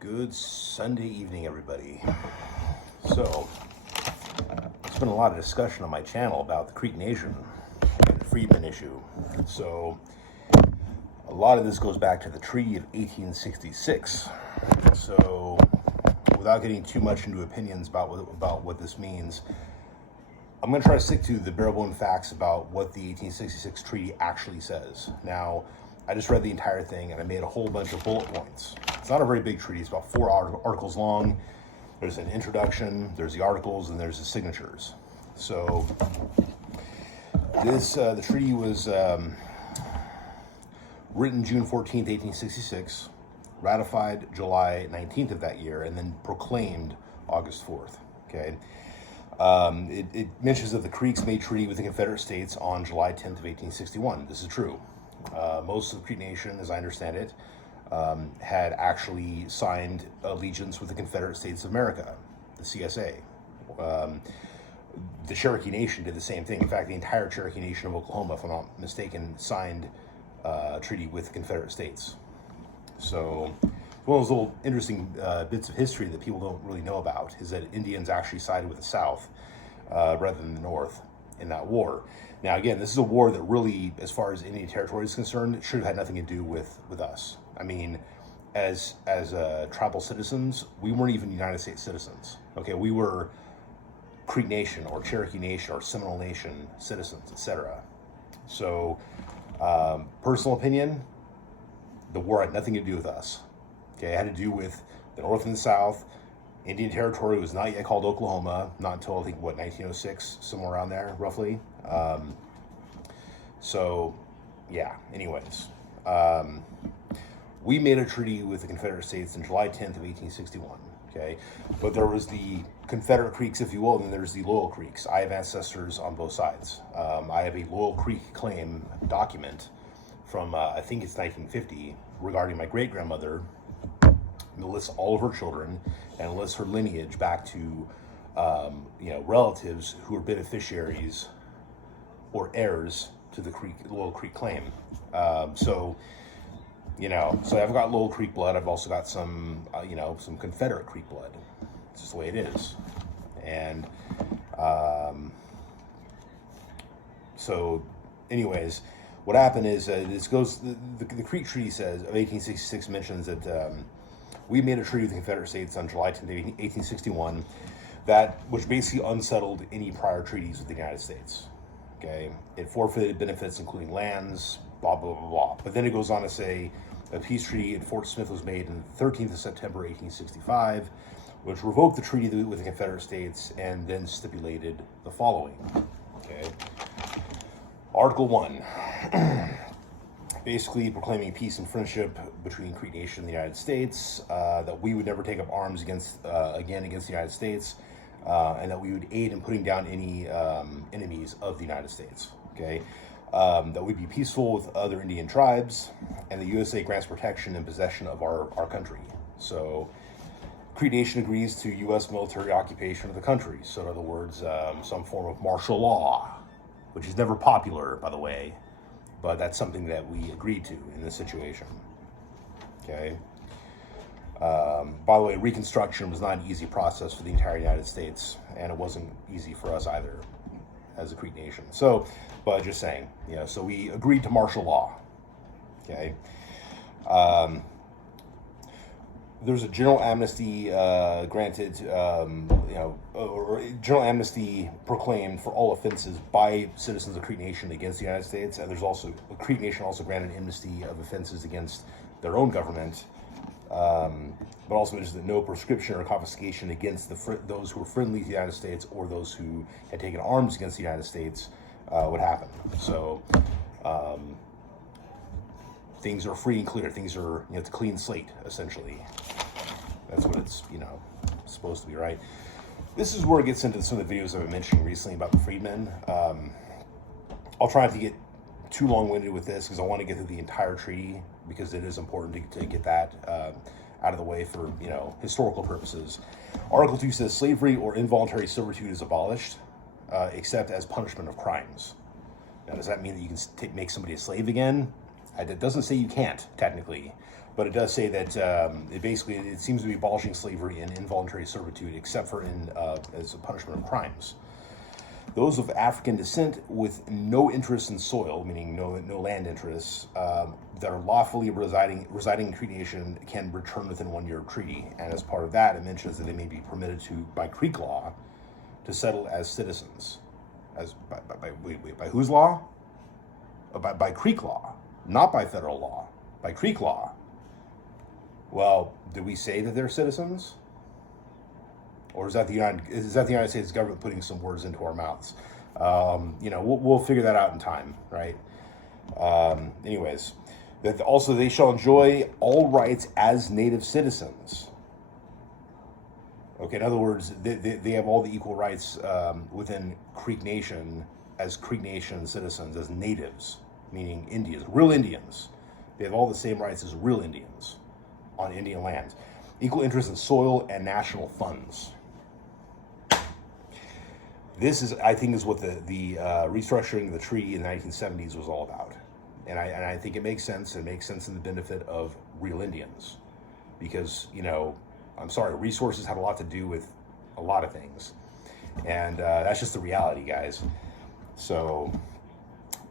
Good Sunday evening, everybody. So, there's been a lot of discussion on my channel about the Creek Nation and the freedmen issue. So, a lot of this goes back to the Treaty of 1866. So, without getting too much into opinions about what this means, I'm going to try to stick to the bare bone facts about what the 1866 treaty actually says. Now, I just read the entire thing and I made a whole bunch of bullet points. It's not a very big treaty. It's about 4 articles long. There's an introduction, there's the articles, and there's the signatures. So the treaty was written June 14th, 1866, ratified July 19th of that year, and then proclaimed August 4th. Okay. It mentions that the Creeks made treaty with the Confederate States on July 10th of 1861. This is true. Most of the Creek Nation, as I understand it, had actually signed allegiance with the Confederate States of America, the CSA. The Cherokee Nation did the same thing. In fact, the entire Cherokee Nation of Oklahoma, if I'm not mistaken, signed a treaty with the Confederate States. So one of those little interesting bits of history that people don't really know about is that Indians actually sided with the South rather than the North in that war. Now, again, this is a war that really, as far as Indian Territory is concerned, it should have had nothing to do with us. I mean, as tribal citizens, we weren't even United States citizens. Okay, we were Creek Nation or Cherokee Nation or Seminole Nation citizens, etc. So, personal opinion, the war had nothing to do with us. Okay, it had to do with the North and the South. Indian Territory was not yet called Oklahoma, not until, I think, 1906, somewhere around there, roughly. So, yeah, anyways. We made a treaty with the Confederate States on July 10th of 1861, okay? But there was the Confederate Creeks, if you will, and then there's the Loyal Creeks. I have ancestors on both sides. I have a Loyal Creek claim document from, I think it's 1950, regarding my great-grandmother. It lists all of her children and lists her lineage back to, relatives who are beneficiaries or heirs to the Loyal Creek claim. So I've got Loyal Creek blood. I've also got some Confederate Creek blood. It's just the way it is. And so, anyways, what happened is this goes. The Creek Treaty says of 1866 mentions that we made a treaty with the Confederate States on July 10th, 1861, which basically unsettled any prior treaties with the United States. Okay, it forfeited benefits including lands, blah blah blah blah. But then it goes on to say a peace treaty at Fort Smith was made on the 13th of September 1865, which revoked the treaty with the Confederate States and then stipulated the following. Okay, Article 1. Basically proclaiming peace and friendship between Creek Nation and the United States, that we would never take up arms against the United States, and that we would aid in putting down any enemies of the United States. Okay, that we'd be peaceful with other Indian tribes, and the USA grants protection and possession of our country. So, Creek Nation agrees to U.S. military occupation of the country. So, in other words, some form of martial law, which is never popular, by the way. But that's something that we agreed to in this situation. Okay. By the way, Reconstruction was not an easy process for the entire United States, and it wasn't easy for us either as a Creek Nation. So, but just saying, so we agreed to martial law. Okay. There's a general amnesty granted, or general amnesty proclaimed for all offenses by citizens of Creek Nation against the United States, and there's also Creek Nation also granted amnesty of offenses against their own government, but also mentions that no proscription or confiscation against those who were friendly to the United States or those who had taken arms against the United States would happen. So. Things are free and clear. Things are, it's a clean slate, essentially. That's what it's, supposed to be, right? This is where it gets into some of the videos I've been mentioning recently about the freedmen. I'll try not to get too long-winded with this because I want to get through the entire treaty because it is important to get that out of the way for, historical purposes. Article 2 says slavery or involuntary servitude is abolished, except as punishment of crimes. Now, does that mean that you can make somebody a slave again? It doesn't say you can't, technically, but it does say that it seems to be abolishing slavery and involuntary servitude, except for as a punishment of crimes. Those of African descent with no interest in soil, meaning no land interests, that are lawfully residing in Cree Nation can return within 1 year of treaty. And as part of that, it mentions that they may be permitted to, by Creek law, to settle as citizens. By whose law? By Creek law, not by federal law. By Creek law. Well, do we say that they're citizens? Or is that the United States government putting some words into our mouths? We'll figure that out in time, right? Anyways, that also they shall enjoy all rights as native citizens. Okay, in other words, they have all the equal rights within Creek Nation as Creek Nation citizens, as natives, meaning Indians, real Indians. They have all the same rights as real Indians on Indian lands. Equal interest in soil and national funds. This is, I think, is what the restructuring of the treaty in the 1970s was all about. And I think it makes sense. It makes sense in the benefit of real Indians. Because, I'm sorry, resources had a lot to do with a lot of things. And that's just the reality, guys. So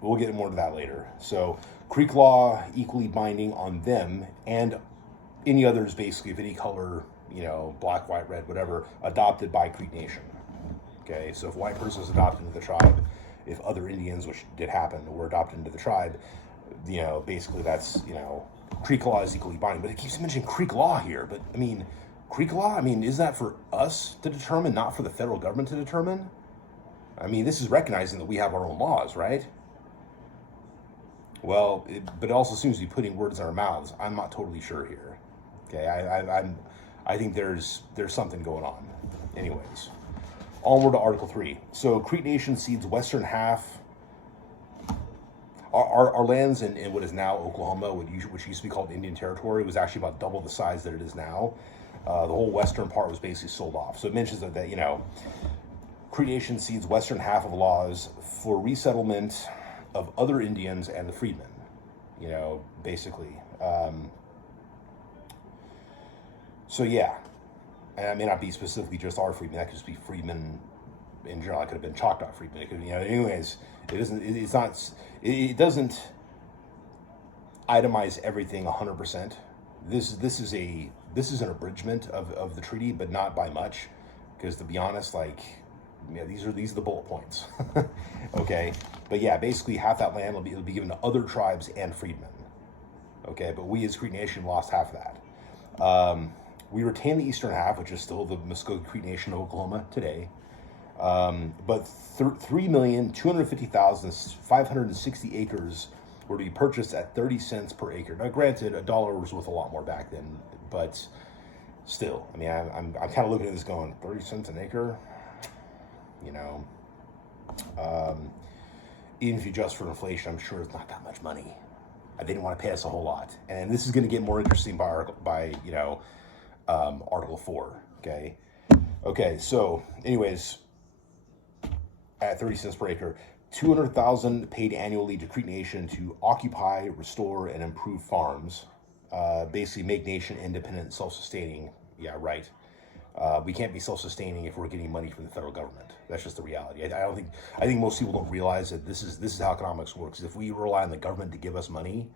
we'll get more to that later. So Creek law equally binding on them and any others, basically, of any color, black, white, red, whatever, adopted by Creek Nation. Okay, so if a white person is adopted into the tribe, if other Indians, which did happen, were adopted into the tribe, basically that's, Creek law is equally binding. But it keeps mentioning Creek law here. But, Creek law, is that for us to determine, not for the federal government to determine? This is recognizing that we have our own laws, right? Well, but it also seems to be putting words in our mouths. I'm not totally sure here. Okay, I think there's something going on. Anyways. Onward to Article 3. So Creek Nation cedes western half. Our lands in what is now Oklahoma, which used to be called Indian Territory, was actually about double the size that it is now. The whole western part was basically sold off. So it mentions that Creek Nation cedes western half of laws for resettlement of other Indians and the freedmen. Basically. So yeah. And it may not be specifically just our freedmen. That could just be freedmen in general. It could have been Choctaw freedmen. It could, anyways, it isn't. It's not. It doesn't itemize everything 100%. This is an abridgment of the treaty, but not by much. Because to be honest, these are the bullet points. Okay, but yeah, basically half that land will be given to other tribes and freedmen. Okay, but we as Creek Nation lost half of that. We retain the eastern half, which is still the Muskogee Creek Nation of Oklahoma today. But 3,250,560 acres were to be purchased at 30 cents per acre. Now, granted, $1 was worth a lot more back then, but still, I'm kind of looking at this going, 30 cents an acre? Even if you adjust for inflation, I'm sure it's not that much money. They didn't want to pay us a whole lot. And this is going to get more interesting by Article 4, okay, so anyways, at 30 cents per acre, $200,000 paid annually to Creek Nation to occupy, restore, and improve farms, basically make Nation independent and self-sustaining. Yeah, right. We can't be self-sustaining if we're getting money from the federal government. That's just the reality. I think most people don't realize that this is how economics works. If we rely on the government to give us money,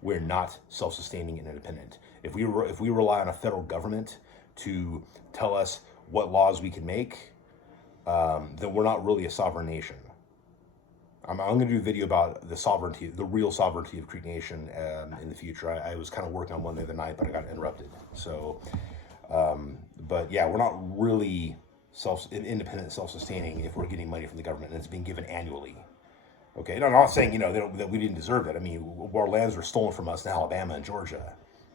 we're not self-sustaining and independent. If we rely on a federal government to tell us what laws we can make, then we're not really a sovereign nation. I'm going to do a video about the real sovereignty of Creek Nation in the future. I was kind of working on one the other night, but I got interrupted. So, but yeah, we're not really independent, self-sustaining if we're getting money from the government and it's being given annually. Okay, and I'm not saying, that we didn't deserve it. Our lands were stolen from us in Alabama and Georgia,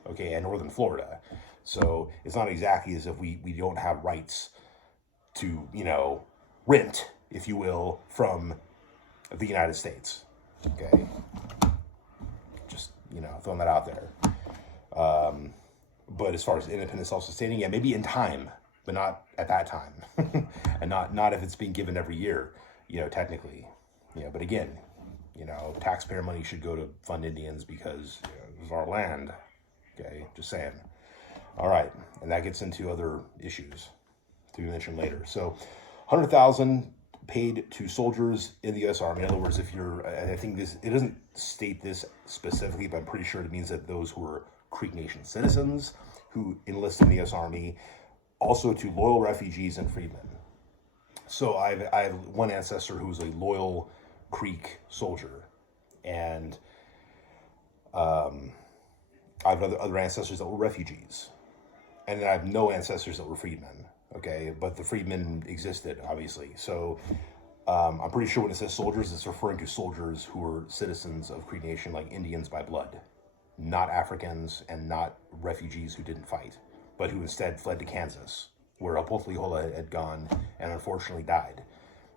okay, and northern Florida. So it's not exactly as if we don't have rights to, rent, if you will, from the United States, okay? Just, throwing that out there. But as far as independent self-sustaining, yeah, maybe in time, but not at that time. And not if it's being given every year, technically. But again, taxpayer money should go to fund Indians because it's our land. Okay, just saying. All right, and that gets into other issues to be mentioned later. So, 100,000 paid to soldiers in the U.S. Army. In other words, if you're, and I think this, it doesn't state this specifically, but I'm pretty sure it means that those who are Creek Nation citizens who enlisted in the U.S. Army, also to loyal refugees and freedmen. So I have one ancestor who was a loyal Creek soldier, and I have other ancestors that were refugees, and then I have no ancestors that were freedmen. Okay, but the freedmen existed, obviously. So I'm pretty sure when it says soldiers, it's referring to soldiers who were citizens of Creek Nation, like Indians by blood, not Africans and not refugees who didn't fight, but who instead fled to Kansas, where Apotlihola had gone and unfortunately died.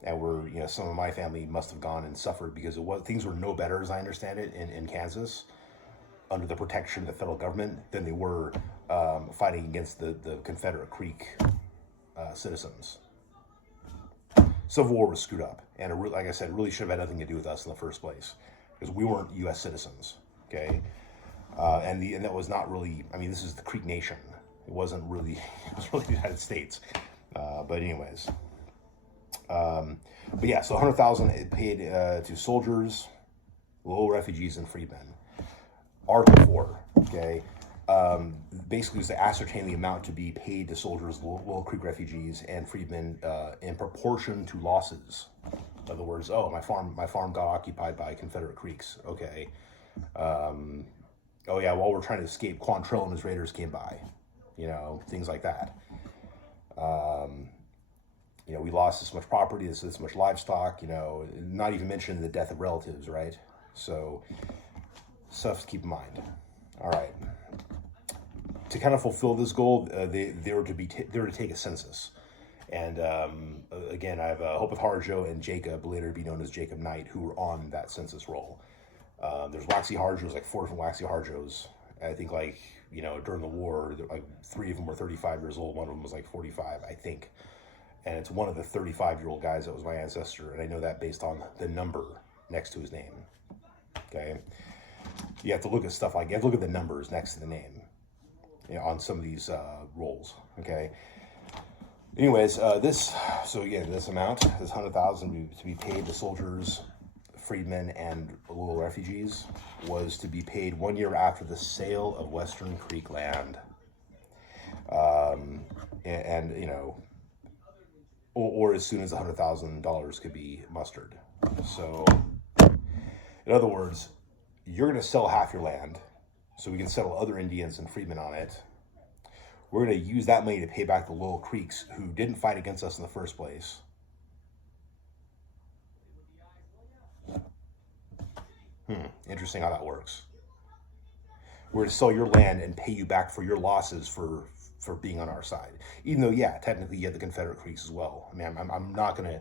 And where, you know, some of my family must have gone and suffered because things were no better, as I understand it, in Kansas, under the protection of the federal government, than they were fighting against the Confederate Creek citizens. Civil War was screwed up, and like I said, it really should have had nothing to do with us in the first place, because we weren't U.S. citizens. Okay, and that was not really. I mean, this is the Creek Nation. It wasn't really. It was really the United States. But anyways, but yeah. So 100,000 paid to soldiers, loyal refugees, and freedmen. Article 4. Okay. Basically was to ascertain the amount to be paid to soldiers, Little Creek refugees, and freedmen in proportion to losses. In other words, oh, my farm got occupied by Confederate Creeks. Okay. Oh yeah, while we're trying to escape, Quantrill and his raiders came by. You know, things like that. You know, we lost this much property, this much livestock. You know, not even mentioning the death of relatives, right? So, stuff to keep in mind. All right. To kind of fulfill this goal, they were to take a census, and again, I have Hope Harjo and Jacob, later to be known as Jacob Knight, who were on that census roll. There's Waxy Harjos, like 4 different Waxy Harjos. I think, like, you know, during the war, like 3 of them were 35 years old. One of them was like 45, I think, and it's one of the 35-year-old guys that was my ancestor, and I know that based on the number next to his name. Okay, you have to look at stuff like, you have to look at the numbers next to the name, you know, on some of these rolls. Okay. Anyways, so again, this amount, this 100,000 to be paid to soldiers, freedmen, and loyal refugees, was to be paid 1 year after the sale of Western Creek land, and you know, or as soon as $100,000 could be mustered. So, in other words, you're going to sell half your land, so we can settle other Indians and freedmen on it. We're going to use that money to pay back the loyal Creeks who didn't fight against us in the first place. Interesting how that works. We're going to sell your land and pay you back for your losses for being on our side. Even though, yeah, technically you had the Confederate Creeks as well. I mean, I'm not going to,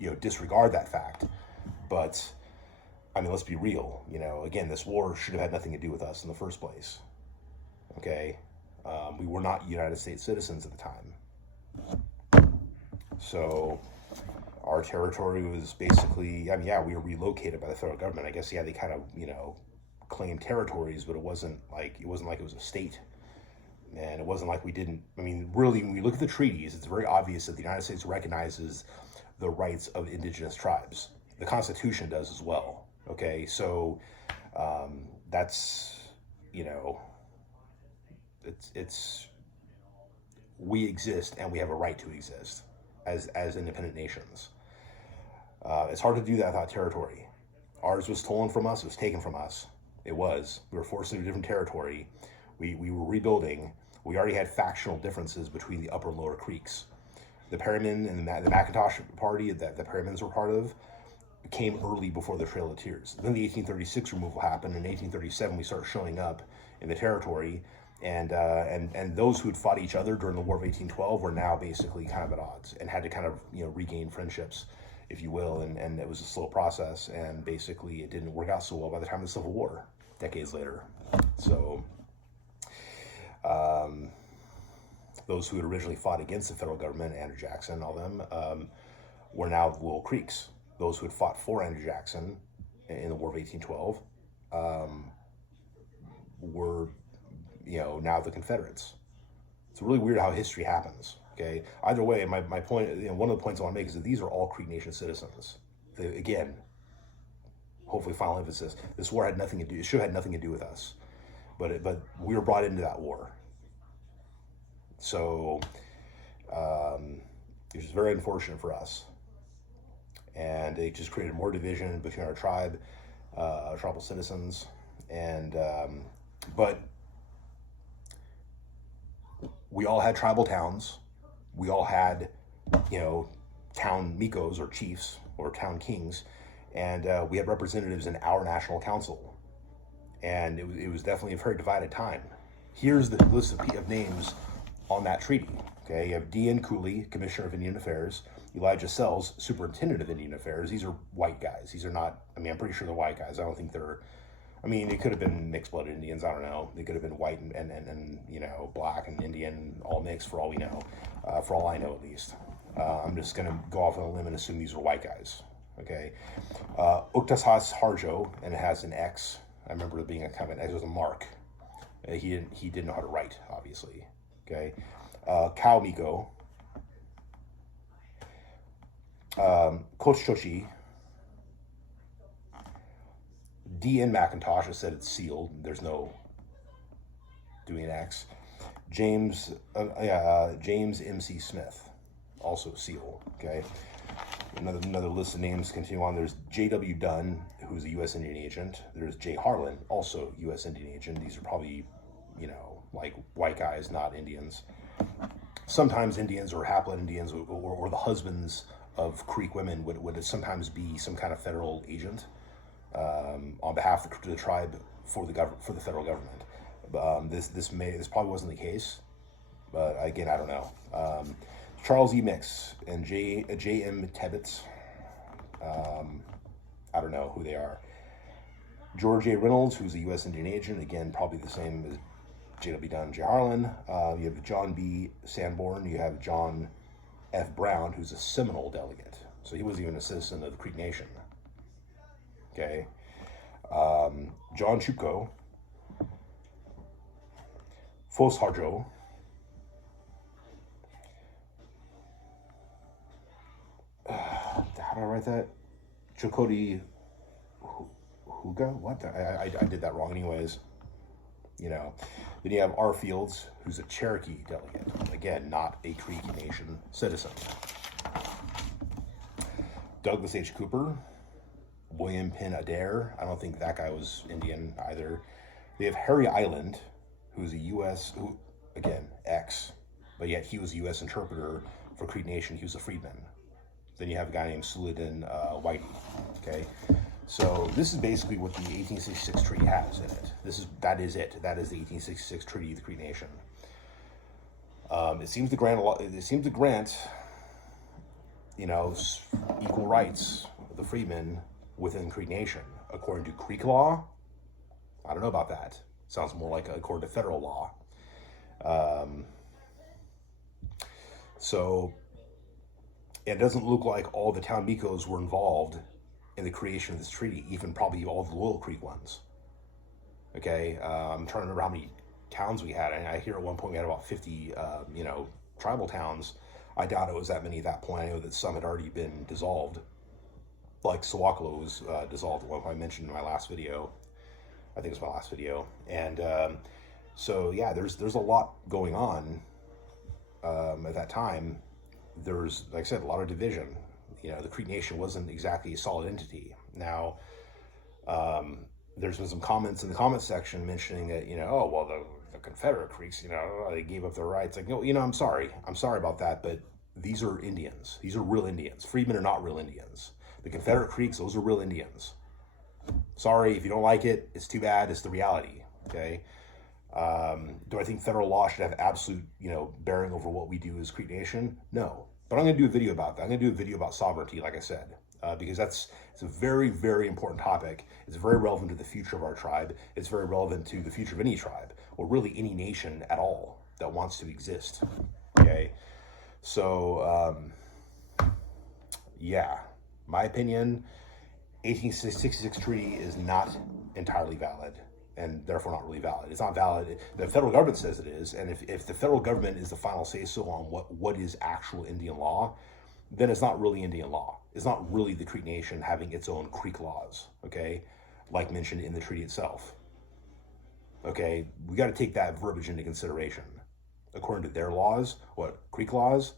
you know, disregard that fact. But, I mean, let's be real. You know, again, this war should have had nothing to do with us in the first place. Okay? We were not United States citizens at the time. So, our territory was basically, I mean, yeah, we were relocated by the federal government. I guess, yeah, they kind of, you know, claimed territories, but it wasn't like it was a state. And it wasn't like we didn't, I mean, really, when we look at the treaties, it's very obvious that the United States recognizes the rights of indigenous tribes. The Constitution does as well. Okay, so that's, you know, it's we exist and we have a right to exist as independent nations. It's hard to do that without territory. Ours was stolen from us. It was taken from us. It was. We were forced into a different territory. We were rebuilding. We already had factional differences between the upper and lower creeks. The Perryman and the McIntosh party that the Perrymans were part of came early before the Trail of Tears. Then the 1836 removal happened. In 1837, we started showing up in the territory, and those who had fought each other during the War of 1812 were now basically kind of at odds and had to kind of, you know, regain friendships, if you will, and it was a slow process, and basically it didn't work out so well by the time of the Civil War, decades later. So those who had originally fought against the federal government, Andrew Jackson, all them, were now the Little Creeks. Those who had fought for Andrew Jackson in the War of 1812 were now the Confederates. It's really weird how history happens. Okay. Either way, my point, one of the points I want to make is that these are all Creek Nation citizens. Again, hopefully, final emphasis. This war had nothing to do. It should have had nothing to do with us, but we were brought into that war. So it was very unfortunate for us, and it just created more division between our tribal citizens, and but we all had tribal towns. We all had, town mikos or chiefs or town kings, and we had representatives in our national council. And it was definitely a very divided time. Here's the list of names on that treaty. Okay, you have D.N. Cooley, Commissioner of Indian Affairs, Elijah Sells, Superintendent of Indian Affairs. These are white guys. These are not, I'm pretty sure they're white guys. I don't think they're, it could have been mixed-blooded Indians. I don't know. They could have been white and black and Indian, all mixed for all we know, for all I know at least. I'm just going to go off on a limb and assume these are white guys. Okay. Uktashas Harjo, and it has an X. I remember it being a kind of an X, it was a mark. He didn't know how to write, obviously. Okay. Kao Miko. Coach Choshi. D.N. McIntosh has said it's sealed. There's no doing an X. James M.C. Smith, also seal. Okay. Another list of names continue on. There's J.W. Dunn, who's a U.S. Indian agent. There's J. Harlan, also U.S. Indian agent. These are probably, like white guys, not Indians. Sometimes Indians or Hapland Indians or the husbands of Creek women would sometimes be some kind of federal agent on behalf of the tribe for the federal government. This probably wasn't the case, but again, I don't know. Charles E. Mix and J.M. Tebbets. I don't know who they are. George A. Reynolds, who's a U.S. Indian agent, again, probably the same as J.W. Dunn, J. Harlan. You have John B. Sanborn. You have John F. Brown, who's a Seminole delegate. So he wasn't even a citizen of the Creek Nation. Okay. John Chuko. Fos Harjo. How do I write that? Chakoti Huga? What? I did that wrong anyways. Then you have R. Fields, who's a Cherokee delegate. Again, not a Creek Nation citizen. Douglas H. Cooper. William Penn Adair. I don't think that guy was Indian either. They have Harry Island, who's a U.S., again, X, but yet he was a U.S. interpreter for Creek Nation. He was a freedman. Then you have a guy named Sullivan Whitey. Okay, so this is basically what the 1866 treaty has in it. That is it. That is the 1866 Treaty of the Creek Nation. It seems to grant, equal rights of the freedmen within Creek Nation according to Creek law. I don't know about that. Sounds more like according to federal law. So it doesn't look like all the town Mikos were involved in the creation of this treaty, even probably all the Loyal Creek ones. Okay, I'm trying to remember how many towns we had. I hear at one point we had about 50, tribal towns. I doubt it was that many at that point. I know that some had already been dissolved. Like Sawakolo was dissolved, what I mentioned in my last video. I think it was my last video. And so, yeah, there's a lot going on at that time. There's, like I said, a lot of division. The Creek Nation wasn't exactly a solid entity. Now, there's been some comments in the comment section mentioning that, the Confederate Creeks, they gave up their rights. Like, no, I'm sorry. I'm sorry about that, but these are Indians. These are real Indians. Freedmen are not real Indians. The Confederate Creeks, those are real Indians. Sorry, if you don't like it, it's too bad. It's the reality, okay? Do I think federal law should have absolute, bearing over what we do as Creek Nation? No. But I'm going to do a video about that. I'm going to do a video about sovereignty, like I said, because it's a very, very important topic. It's very relevant to the future of our tribe. It's very relevant to the future of any tribe, or really any nation at all that wants to exist, okay? So, yeah, my opinion, 1866 treaty is not entirely valid. and therefore not really valid. It's not valid. The federal government says it is, and if the federal government is the final say-so on what is actual Indian law, then it's not really Indian law. It's not really the Creek Nation having its own Creek laws, okay, like mentioned in the treaty itself. Okay, we got to take that verbiage into consideration. According to their laws, what, Creek laws?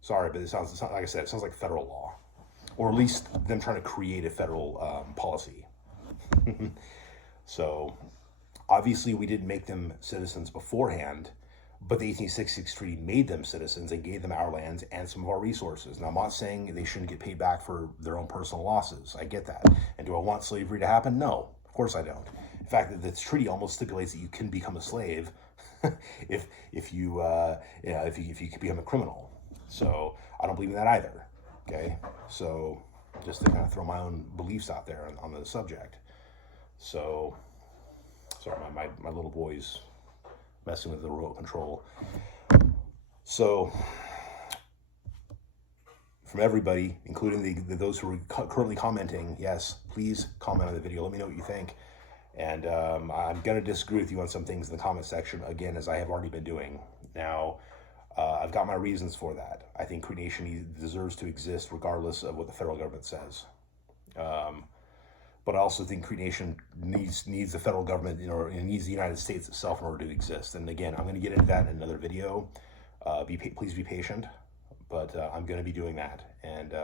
Sorry, but it sounds, like I said, it sounds like federal law, or at least them trying to create a federal policy. So, obviously, we didn't make them citizens beforehand, but the 1866 treaty made them citizens and gave them our lands and some of our resources. Now, I'm not saying they shouldn't get paid back for their own personal losses. I get that. And do I want slavery to happen? No, of course I don't. In fact, the treaty almost stipulates that you can become a slave if you can become a criminal. So I don't believe in that either. Okay, so just to kind of throw my own beliefs out there on the subject. So, sorry, my little boy's messing with the remote control. So, from everybody, including those who are currently commenting, yes, please comment on the video. Let me know what you think. And I'm going to disagree with you on some things in the comment section, again, as I have already been doing. Now, I've got my reasons for that. I think Creek Nation deserves to exist regardless of what the federal government says. But I also think Creek Nation needs the federal government, it needs the United States itself in order to exist. And again, I'm going to get into that in another video. Please be patient, but I'm going to be doing that. And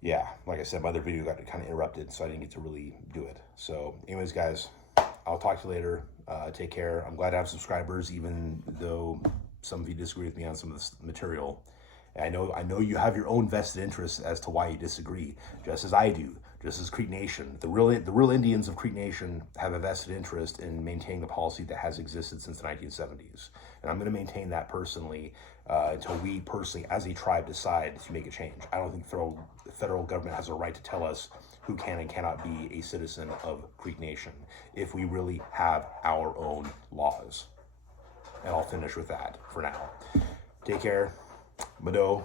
yeah, like I said, my other video got kind of interrupted, so I didn't get to really do it. So anyways, guys, I'll talk to you later. Take care. I'm glad to have subscribers, even though some of you disagree with me on some of this material. And I know you have your own vested interests as to why you disagree, just as I do, just as Creek Nation. The real Indians of Creek Nation have a vested interest in maintaining the policy that has existed since the 1970s. And I'm going to maintain that personally until we personally, as a tribe, decide to make a change. I don't think the federal government has a right to tell us who can and cannot be a citizen of Creek Nation if we really have our own laws. And I'll finish with that for now. Take care. Mado.